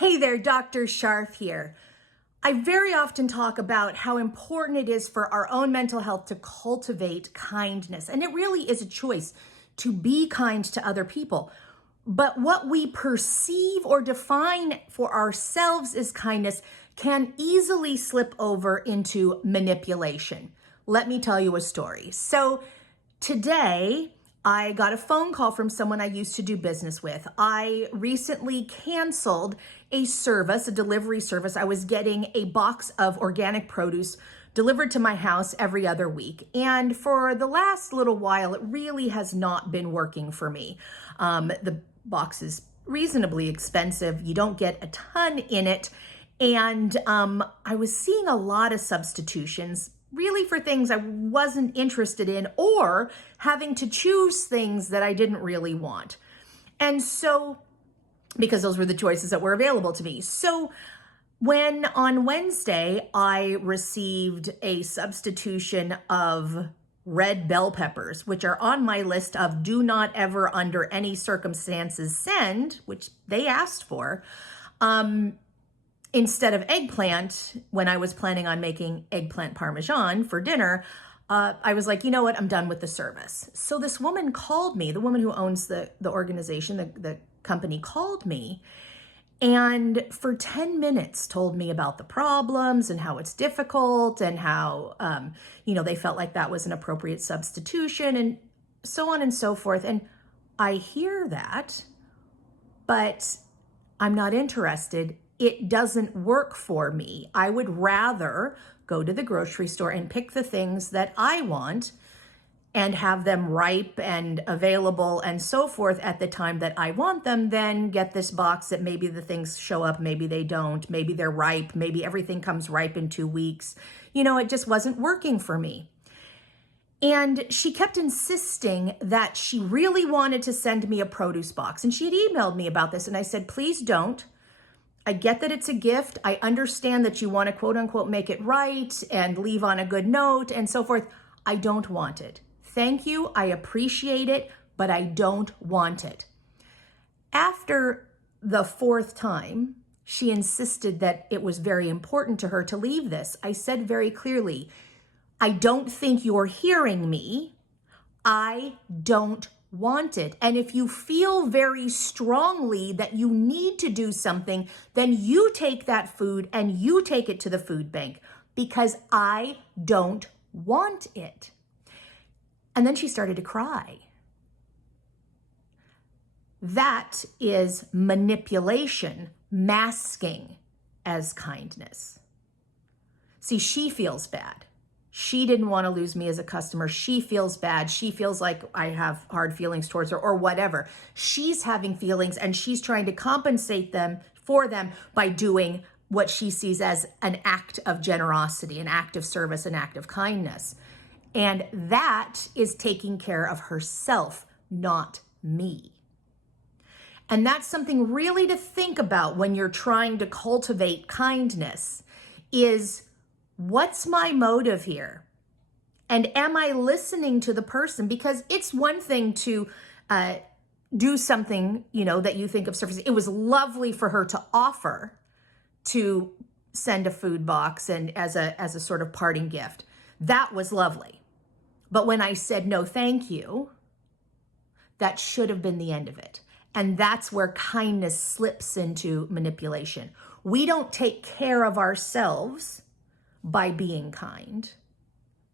Hey there, Dr. Sharf here. I very often talk about how important it is for our own mental health to cultivate kindness. And it really is a choice to be kind to other people. But what we perceive or define for ourselves as kindness can easily slip over into manipulation. Let me tell you a story. So today, I got a phone call from someone I used to do business with. I recently canceled a service, a delivery service. I was getting a box of organic produce delivered to my house every other week. And for the last little while, it really has not been working for me. The box is reasonably expensive. You don't get a ton in it. And I was seeing a lot of substitutions, really for things I wasn't interested in, or having to choose things that I didn't really want. And so, because those were the choices that were available to me. So when on Wednesday, I received a substitution of red bell peppers, which are on my list of do not ever under any circumstances send, which they asked for, instead of eggplant, when I was planning on making eggplant parmesan for dinner, I was like, you know what, I'm done with the service. So this woman called me, the woman who owns the organization, the company called me, and for 10 minutes told me about the problems and how it's difficult and how, they felt like that was an appropriate substitution and so on and so forth. And I hear that, but I'm not interested. It doesn't work for me. I would rather go to the grocery store and pick the things that I want and have them ripe and available and so forth at the time that I want them, than get this box that maybe the things show up, maybe they don't, maybe they're ripe, maybe everything comes ripe in 2 weeks. It just wasn't working for me. And she kept insisting that she really wanted to send me a produce box. And she had emailed me about this, and I said, please don't. I get that it's a gift. I understand that you want to quote unquote make it right and leave on a good note and so forth. I don't want it. Thank you. I appreciate it, but I don't want it. After the 4th time, she insisted that it was very important to her to leave this. I said very clearly, I don't think you're hearing me. I don't want it. And if you feel very strongly that you need to do something, then you take that food and you take it to the food bank, because I don't want it. And then she started to cry. That is manipulation masking as kindness. See, she feels bad. She didn't want to lose me as a customer. She feels bad. She feels like I have hard feelings towards her or whatever. She's having feelings and she's trying to compensate for them by doing what she sees as an act of generosity, an act of service, an act of kindness. And that is taking care of herself, not me. And that's something really to think about when you're trying to cultivate kindness is, what's my motive here? And am I listening to the person? Because it's one thing to do something, that you think of service. It was lovely for her to offer to send a food box and as a sort of parting gift. That was lovely. But when I said no, thank you, that should have been the end of it. And that's where kindness slips into manipulation. We don't take care of ourselves by being kind.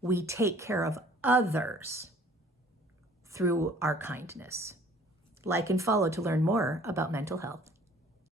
We take care of others through our kindness. Like and follow to learn more about mental health.